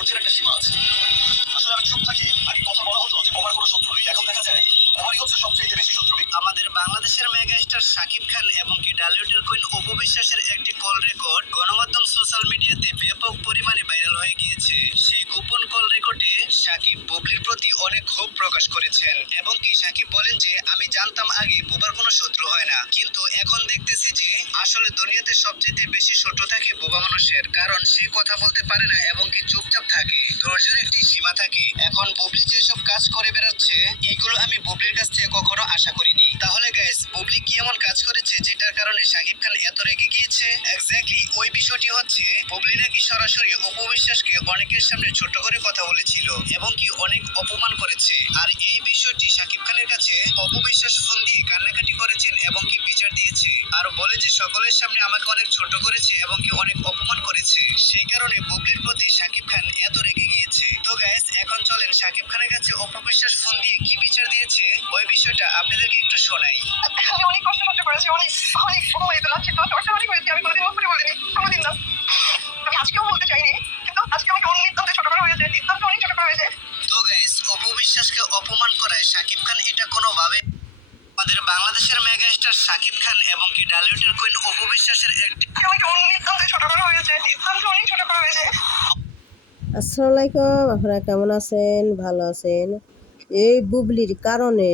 ধৈর্যের একটা সীমা আছে। আসলে আমি চুপ থাকি। আগে কথা বলা হতো যে বোমার কোনো শত্রু নেই। এখন দেখা যায় বোমারই হচ্ছে সবচেয়ে বেশি শত্রু। আমাদের বাংলাদেশের মেগা স্টার শাকিব খান এবং কি ডালিউডের কুইন অপবিশ্বাসের একটি কল রেকর্ড গণমাধ্যম সোশ্যাল মিডিয়াতে ব্যাপক পরিমাণে ভাইরাল হয়ে গিয়েছে। সেই গোপন কল রেকর্ডে শাকিব বুবলির প্রতি অনেক ক্ষোভ প্রকাশ করেছেন। এবং কি শাকিব বলেন যে, আমি জানতাম আগে বুবার কোনো শত্রু হয় না। কিন্তু এখন দেখতেছি যে, আসলে দুনিয়াতে সবচেয়ে বেশি শত্রু থাকে বোবা মানুষের। কারণ সে কথা বলতে পারে না এবং কি একটি সীমা থাকে। এখন বুবলি যেসব কাজ করে বেড়াচ্ছে, এইগুলো আমি বুবলির কাছ থেকে কখনো আশা করিনি। তাহলে গাইস বুবলি কি এমন কাজ করেছে যেটার কারণে শাকিব খান এত রেগে গিয়েছে? এক্স্যাক্টলি ওই বিষয়টি হচ্ছে, বুবলি নাকি সরাসরি অপবিশ্বাসকে অনেকের সামনে ছোট করে কথা বলেছিল এবং কি অনেক অপমান করেছে। আর এই বিষয়টি শাকিব খানের কাছে অপবিশ্বাস ফোন দিয়ে কান্নাকাটি করেছেন এবং কি বিচার দিয়েছে। আর বলে যে সকলের সামনে আমাকে অনেক ছোট করেছে এবং কি অনেক অপমান করেছে। সেই কারণে বুবলির প্রতি শাকিব খান এত তো গাইস এখন চলেন শাকিব খানের কাছে অপবিশ্বাস ফোন দিয়ে কি বিচার দিয়েছে ওই বিষয়টা আপনাদেরকে একটু শোনাই। আমি অনেক কষ্ট সহ্য করেছি অনেক অনেক সময় লাগছে তো টর্চার অনেক হয়েছে আমি কোনোদিন মুখ করে বলিনি কোনোদিন না। আমি আজকেও বলতে চাইনি কিন্তু আজকে আমাকে অন্য নিতান্তে ছোট করা হয়েছে নিতান্ত অনেক ছোট করা হয়েছে। তো গাইস অপবিশ্বাসকে অপমান করায় শাকিব খান এটা কোনোভাবে আমাদের বাংলাদেশের মেগা স্টার শাকিব খান এবং কি ডালিউডের কুইন অপবিশ্বাসের একটি আমাকে অন্য নিতান্তে ছোট করা হয়েছে নিতান্ত অনেক ছোট করা হয়েছে আসসালামু আলাইকুম, আপনারা কেমন আছেন? ভালো আছেন? এই বুবলির কারণে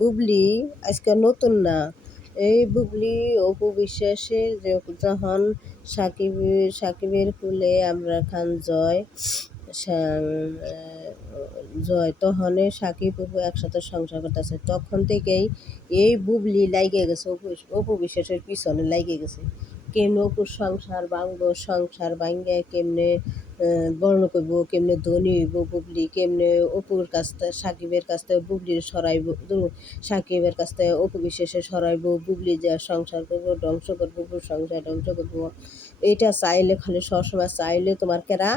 বুবলি আজকে নতুন না। এই বুবলি অপু বিশ্বাসের যখন সাকিব, সাকিবের কুলে আমরা খান জয় জয় তখন সাকিব অপু একসাথে সংসার করতেছে। তখন থেকেই এই বুবলি লাইগে গেছে, অপু অপু বিশ্বাসের পিছনে লাইগে গেছে। কেমনে অপুর সংসার ভাঙবো? সংসার ভাঙ্গে কেমনে বর্ণ করব? কেমনে ধনী হইব বুবলি? কেমনে অপুর কাছ থেকে সাকিবের কাছ থেকে বুবলির সরাইব? সাকিবের কাছ থেকে অপু বিশ্বাসে সরাইব, বুবলি যা সংসার করব, ধ্বংস করব সংসার ধ্বংস করব। এটা চাইলে খালি সবসময় চাইলে তোমার কেরা?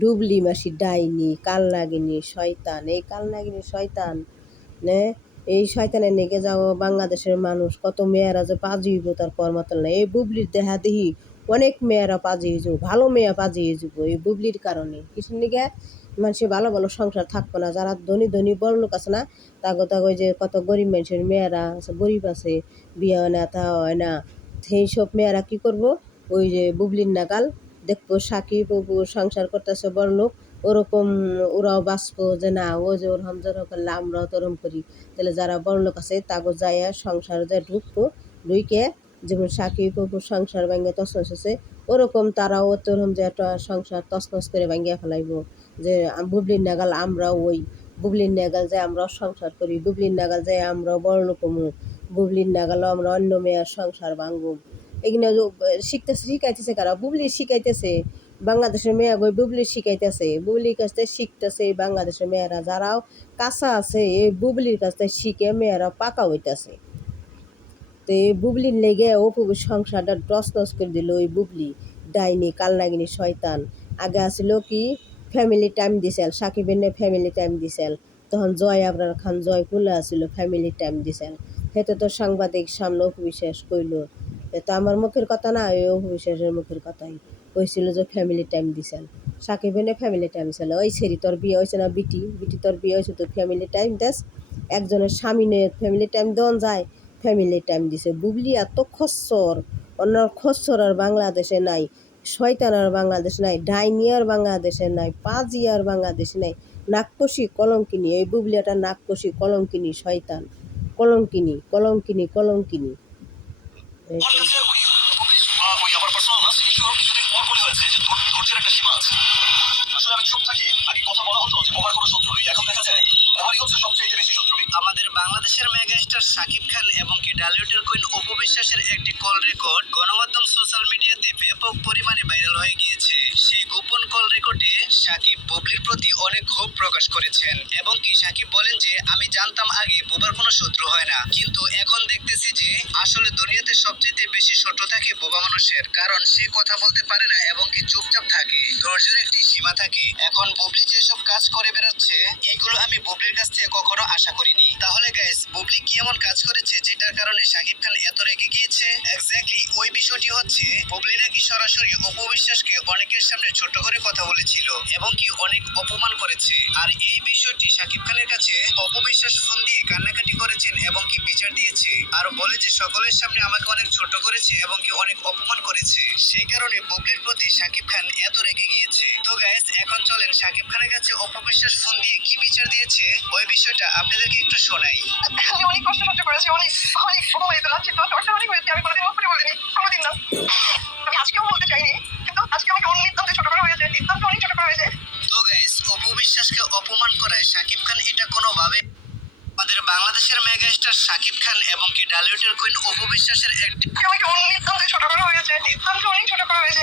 ডুবলি মাসি ডাইনি, কাল নাগিনি, শয়তান। এই কাল নাগিনি, শয়তান, নে? এই শয়তানের নেগে যাও বাংলাদেশের মানুষ, কত মেয়েরা যে পাজি হইব তার কর্মতল না এই বুবলির দেহা দেহি অনেক মেয়েরা পাজি হয়ে যাব ভালো মেয়ে পাজি হয়ে যাব এই বুবলির কারণে। কিসের নিগে? মানুষের ভালো ভালো সংসার থাকব না, যারা ধনী ধনী বড় লোক আছে না, তাগো ওই যে কত গরিব মানুষের মেয়েরা আছে, গরিব আছে, বিয়ে হয় না তা হয় না। সেই সব মেয়েরা কী করব? ওই যে বুবলির নাগাল, দেখব সাকিব সংসার করতেছে বড় লোক ওরকম ওরাও বাঁচবো যে না, ও যে ওরকম যেরকম করলে আমরাও তোরম করি। তাহলে যারা বড় লোক আছে, তাগো যায় সংসার যায় ঢুকবো, ঢুইকে যেমন সাকিব অপু সংসার ভাঙ্গে তসনস আছে, ওরকম তারাও তোরম যে একটা সংসার তসনস করে ভাঙ্গিয়া ফেলাইবো। যে বুবলির নাগাল আমরাও ওই। বুবলির নাগাল যায় আমরাও সংসার করি, বুবলির নাগাল যায় আমরাও বড় লোক হমু, বুবলির নাগালও আমরা অন্য মেয়ের সংসার ভাঙবো। এগুলো শিখতেছে শিখাইতেছে কারা? বুবলি শিখাইতেছে। বাংলাদেশের মেয়ে বই বুবলি শিখাইতেছে, বুবলির কাছ থেকে শিখতেছে বাংলাদেশের মেয়েরা। যারাও কাঁচা আছে, এই বুবলির কাছ থেকে শিখে মেয়েরা পাকা হইতাছে। তো এই বুবলির লেগে অপু সংসারটা টস টস করে দিল ওই বুবলি, ডাইনি, কালনাগিনী, শয়তান। আগে আসিল কি ফ্যামিলি টাইম দিছিল, সাকিবের নে ফ্যামিলি টাইম দিছিল। তখন জয় আবরার খান, জয় কুলে আসিল ফ্যামিলি টাইম দিছিল। সেটা তো সাংবাদিক সামনে অপু বিশ্বাস কইল। এটা আমার মুখের কথা না ওই অপু বিশ্বাসের মুখের কথাই। কইছিল যে ফ্যামিলি টাইম দিছিল সাকিবের নে ফ্যামিলি টাইম ছিল ওই সেরি তোর বিয়ে হয়েছে না বিটি? বিটি তোর বিয়ে হয়েছে তোর ফ্যামিলি টাইম দেস একজনের স্বামী নিয়ে ফ্যামিলি টাইম দেওয়া যায়। ফ্যামিলি টাইম দিছে। বুবলি এত খচ্চর অন্য খচ্চর আর বাংলাদেশে নাই। শয়তান আর বাংলাদেশে নাই। ডাইনি আর বাংলাদেশে নাই। পাজি আর বাংলাদেশে নাই। নাককষি কলঙ্কিনি। এই বুবলি একটা নাককষি কলঙ্কিনি, শয়তান। কলঙ্কিনি কলঙ্কিনি কলঙ্কিনি। এই ওর কাছে ওই পুলিশ বা ওই আমার পার্সোনাল না ইস্যু কিছুদিন পর বলে হয়েছে যে ধৈর্যের একটা আসলে আমি চুপ থাকি। আগে কথা বলা হতো কোনো শত্রু নেই। এখন দেখা যায় বোমারই হচ্ছে সবচেয়ে বেশি শত্রু। আমাদের বাংলাদেশের মেগা স্টার শাকিব খান এবং কি ডালিউডের কুইন অপবিশ্বাসের একটি কল রেকর্ড গণমাধ্যম সোশ্যাল মিডিয়াতে ব্যাপক পরিমাণে ভাইরাল হয়ে গিয়েছে। সেই গোপন কল রেকর্ডে শাকিব বুবলির প্রতি অনেক ক্ষোভ প্রকাশ করেছেন এবং কি শাকিব বলেন যে, আমি জানতাম আগে বোবার কোনো শত্রু হয় না। কিন্তু এখন দেখতেছি যে সবচেয়ে বেশি ছোট থাকে বোবা মানুষের। কারণ সে কথা বলতে পারে না এবং কি চুপচাপ থাকে। ধৈর্যের একটি সীমা থাকে। এখন ববলি যেসব কাজ করে বেরোচ্ছে এইগুলো আমি ববলির কাছ থেকে কখনো আশা করিনি। বুবলি কি এমন কাজ করেছে যেটার কারণে শাকিব খান এত রেগে গিয়েছে? এক্স্যাক্টলি ওই বিষয়টি হচ্ছে বুবলি নাকি সরাসরি অপবিশ্বাসকে অনেকের সামনে ছোট করে কথা বলেছিল এবং কি অনেক অপমান করেছে। আর এই বিষয়টি শাকিব খানের কাছে অপবিশ্বাস ফোন দিয়ে কান্নাকাটি করেছেন এবং কি বিচার দিয়েছে। আর বলে যে সকলের সামনে আমাকে অনেক ছোট করেছে এবং কি অনেক অপমান করেছে। সেই কারণে বুবলির প্রতি শাকিব খান এত রেগে গিয়েছে। তো গাইস এখন চলেন শাকিব খানের কাছে অপবিশ্বাস ফোন দিয়ে কি বিচার দিয়েছে? ওই বিষয়টা আপনাদেরকে একটু শোনাই। আমি অনেক কষ্ট সহ্য করেছি অনেক অনেক অপমানিত লাগছে তো টর্চার অনেক হয়েছে আমি কোনোদিন করে বলিনি কোনোদিন না আমি আজকেও বলতে চাইনি কিন্তু আজকে আমাকে অন্য নিতান্তে ছোট করা হয়েছে নিতান্ত অনেক ছোট করা হয়েছে। তো গাইস অপবিশ্বাসকে অপমান করায় শাকিব খান এটা কোনোভাবে আমাদের বাংলাদেশের মেগা স্টার শাকিব খান এবং কি ডালিউডের কুইন অপবিশ্বাসের একটি আমাকে অন্য নিতান্তে ছোট করা হয়েছে নিতান্ত অনেক ছোট করা হয়েছে।